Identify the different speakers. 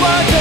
Speaker 1: what